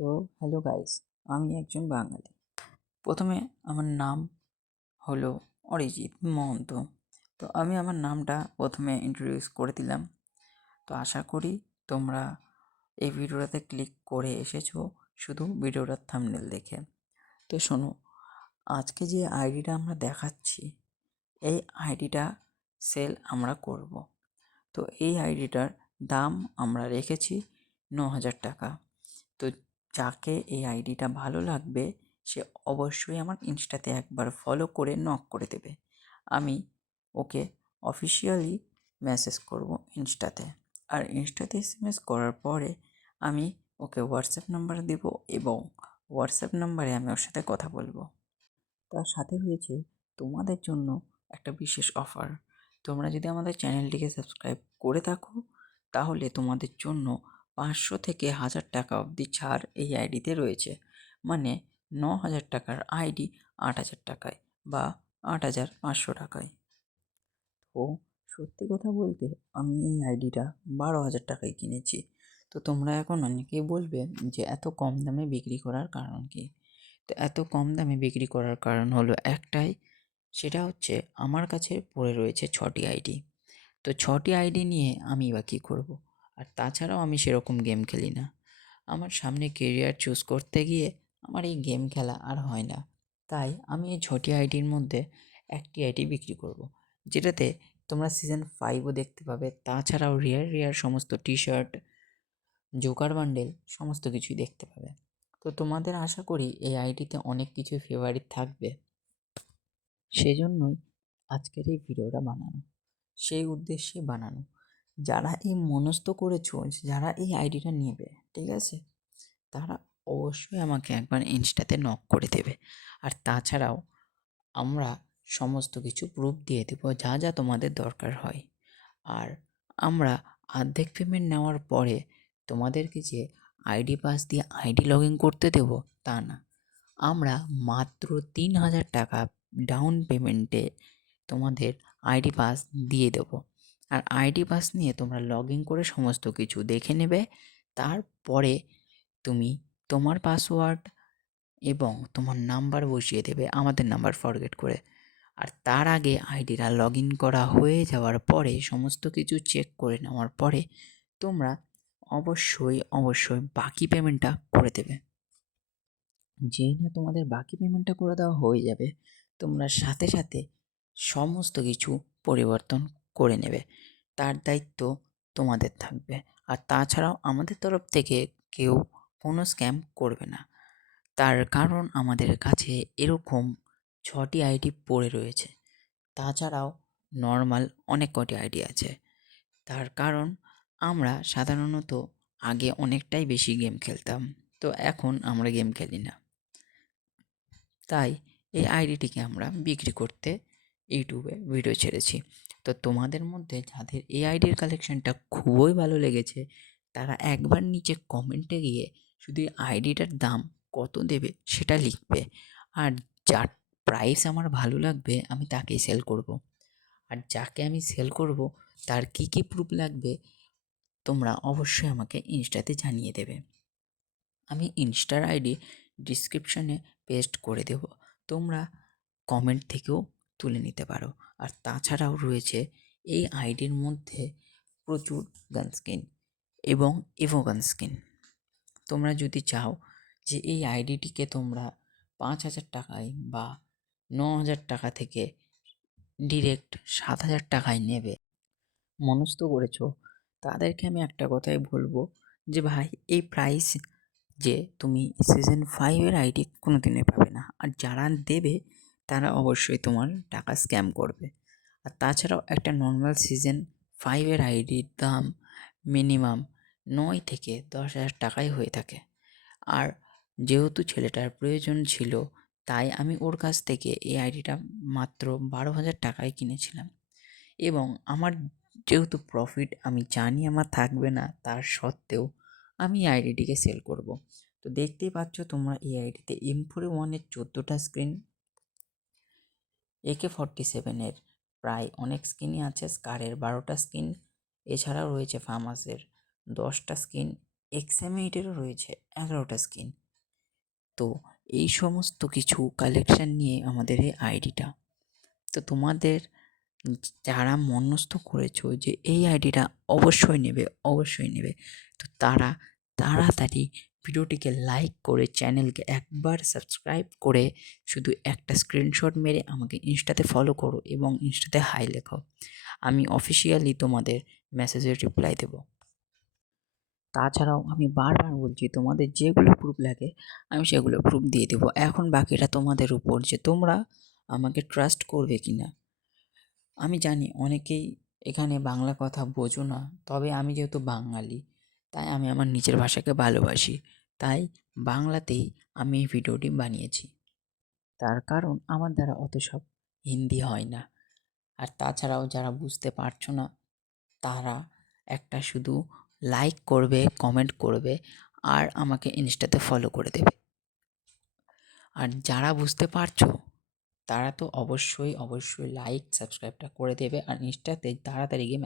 তো hello guys, আমি একজন বাঙালি। প্রথমে আমার নাম হলো অরিজিৎ মহন্ত। তো আমি আমার নামটা প্রথমে ইন্ট্রোডিউস করে দিলাম। তো আশা করি তোমরা এই ভিডিওটাতে ক্লিক করে এসেছো শুধু ভিডিওটার থাম্বনেল দেখে। তো শোনো, আজকে যে আইডিটা আমরা দেখাচ্ছি, এই আইডিটা সেল আমরা করব। তো এই আইডিটার দাম আমরা রেখেছি 9,000 টাকা। তো যাকে এই আইডিটা ভালো লাগবে সে অবশ্যই আমার ইনস্টাতে একবার ফলো করে নক করে দেবে। আমি ওকে অফিসিয়ালি মেসেজ করব ইনস্টাতে। আর ইনস্টাতে এসএমএস করার পরে আমি ওকে হোয়াটসঅ্যাপ নাম্বার দেব এবং হোয়াটসঅ্যাপ নাম্বারে আমি ওর সাথে কথা বলবো। তার সাথে রয়েছে তোমাদের জন্য একটা বিশেষ অফার। তোমরা যদি আমাদের চ্যানেলটিকে সাবস্ক্রাইব করে থাকো তাহলে তোমাদের জন্য 500 থেকে 1000 টাকা অবধি ছাড় এই আইডিতে রয়েছে। মানে 9,000 টাকার আইডি 8,000 টাকায় বা 8,500 টাকায়। তো সত্যি কথা বলতে আমি এই আইডিটা 12,000 টাকায় কিনেছি। তো তোমরা এখন অনেকেই বলবে যে এত কম দামে বিক্রি করার কারণ কি? তো এত কম দামে বিক্রি করার কারণ হলো একটাই, সেটা হচ্ছে আমার কাছে পড়ে রয়েছে 6টি আইডি। তো 6টি আইডি নিয়ে আমি বা কী করবো? আর তাছাড়াও আমি সেরকম গেম খেলি না। আমার সামনে কেরিয়ার চুজ করতে গিয়ে আমার এই গেম খেলা আর হয় না। তাই আমি এই 6টি আইডির মধ্যে একটি আইডি বিক্রি করব, যেটাতে তোমরা সিজন 5ও দেখতে পাবে। তাছাড়াও রেয়ার সমস্ত টি শার্ট, জোকার বান্ডেল সমস্ত কিছুই দেখতে পাবে। তো তোমাদের আশা করি এই আইডিতে অনেক কিছুই ফেভারিট থাকবে। সেজন্যই আজকের এই ভিডিওটা বানানো, সেই উদ্দেশ্যে বানানো। যারা এই মনস্থ করেছো যে যারা এই আইডিটা নেবে, ঠিক আছে, তারা অবশ্যই আমাকে একবার ইনস্টাতে নক করে দেবে। আর তাছাড়াও আমরা সমস্ত কিছু প্রুফ দিয়ে দেবো যা যা তোমাদের দরকার হয়। আর আমরা অর্ধেক পেমেন্ট নেওয়ার পরে তোমাদেরকে যে আইডি পাস দিয়ে আইডি লগ ইন করতে দেবো তা না, আমরা মাত্র 3,000 টাকা ডাউন পেমেন্টে তোমাদের আইডি পাস দিয়ে দেবো। আর আইডি পাস নিয়ে তোমরা লগ ইন করে সমস্ত কিছু দেখে নেবে। তারপরে তুমি তোমার পাসওয়ার্ড এবং তোমার নাম্বার বসিয়ে দেবে, আমাদের নাম্বার ফরগেট করে। আর তার আগে আইডিটা লগ ইন করা হয়ে যাওয়ার পরে সমস্ত কিছু চেক করে নেওয়ার পরে তোমরা অবশ্যই বাকি পেমেন্টটা করে দেবে। যেই না তোমাদের বাকি পেমেন্টটা করে দেওয়া হয়ে যাবে, তোমরা সাথে সাথে সমস্ত কিছু পরিবর্তন করে নেবে। তার দায়িত্ব তোমাদের থাকবে। আর তাছাড়াও আমাদের তরফ থেকে কেউ কোনো স্ক্যাম করবে না। তার কারণ আমাদের কাছে এরকম 6টি আইডি পড়ে রয়েছে। তাছাড়াও নর্মাল অনেক কটি আইডি আছে। তার কারণ আমরা সাধারণত আগে অনেকটাই বেশি গেম খেলতাম, তো এখন আমরা গেম খেলি না। তাই এই আইডিটিকে আমরা বিক্রি করতে ইউটিউবে ভিডিও ছেড়েছি। তো তোমাদের মধ্যে যাদের এই আইডির কালেকশনটা খুবই ভালো লেগেছে তারা একবার নিচে কমেন্টে গিয়ে শুধু আইডিটার দাম কত দেবে সেটা লিখবে। আর যার প্রাইস আমার ভালো লাগবে আমি তাকেই সেল করব। আর যাকে আমি সেল করব তার কী কী প্রুফ লাগবে তোমরা অবশ্যই আমাকে ইনস্টাতে জানিয়ে দেবে। আমি ইনস্টার আইডি ডিসক্রিপশানে পেস্ট করে দেব, তোমরা কমেন্ট থেকেও তুলে নিতে পারো। আর তাছাড়াও রয়েছে এই আইডির মধ্যে প্রচুর গান স্কিন এবং ইভো গান স্কিন। তোমরা যদি চাও যে এই আইডিটিকে তোমরা 5,000 টাকায় বা 9,000 টাকা থেকে ডিরেক্ট 7,000 টাকায় নেবে মনস্থ করেছো, তাদেরকে আমি একটা কথাই বলবো যে ভাই এই প্রাইস যে তুমি সিজন 5-এর আইডি কোনো দিনই পাবে না। আর যারা দেবে তারা অবশ্যই তোমার টাকা স্ক্যাম করবে। আর তাছাড়াও একটা নর্মাল সিজন 5-এর আইডির দাম মিনিমাম 9 থেকে 10,000 টাকাই হয়ে থাকে। আর যেহেতু ছেলেটার প্রয়োজন ছিল তাই আমি ওর কাছ থেকে এই আইডিটা মাত্র 12,000 টাকায় কিনেছিলাম। এবং আমার যেহেতু প্রফিট আমি জানি আমার থাকবে না, তার সত্ত্বেও আমি এই আইডিটিকে সেল করব। তো দেখতেই পাচ্ছ তোমরা এই আইডিতে M41-এর 14টা স্ক্রিন, AK-47-এর প্রায় অনেক স্কিনই আছে, স্কারের 12টা স্কিন, এছাড়াও রয়েছে ফামাসের 10টা স্কিন XM8-এরও রয়েছে 11টা স্কিন। তো এই সমস্ত কিছু কালেকশন নিয়ে আমাদের এই আইডিটা। তো তোমাদের যারা মনস্থ করেছো যে এই আইডিটা অবশ্যই নেবে, তো তারা তাড়াতাড়ি ভিডিওটিকে লাইক করে চ্যানেলকে একবার সাবস্ক্রাইব করে শুধু একটা স্ক্রিনশট মেরে আমাকে ইনস্টাতে ফলো করো এবং ইনস্টাতে হাই লেখো। আমি অফিসিয়ালি তোমাদের মেসেজের রিপ্লাই দেবো। তাছাড়াও আমি বারবার বলছি, তোমাদের যেগুলো প্রুফ লাগে আমি সেগুলো প্রুফ দিয়ে দেবো। এখন বাকিটা তোমাদের উপর যে তোমরা আমাকে ট্রাস্ট করবে কি না। আমি জানি অনেকেই এখানে বাংলা কথা বোঝো না, তবে আমি যেহেতু বাঙালি তাই আমি আমার নিজের ভাষাকে ভালোবাসি, তাই বাংলাতেই আমি এই ভিডিওটি বানিয়েছি। তার কারণ আমার দ্বারা অত সব হিন্দি হয় না। আর তাছাড়াও যারা বুঝতে পারছো না তারা একটা শুধু লাইক করবে, কমেন্ট করবে আর আমাকে ইনস্টাতে ফলো করে দেবে। আর যারা বুঝতে পারছো তারা তো অবশ্যই লাইক সাবস্ক্রাইবটা করে দেবে আর ইনস্টাতে তাড়াতাড়ি গিয়ে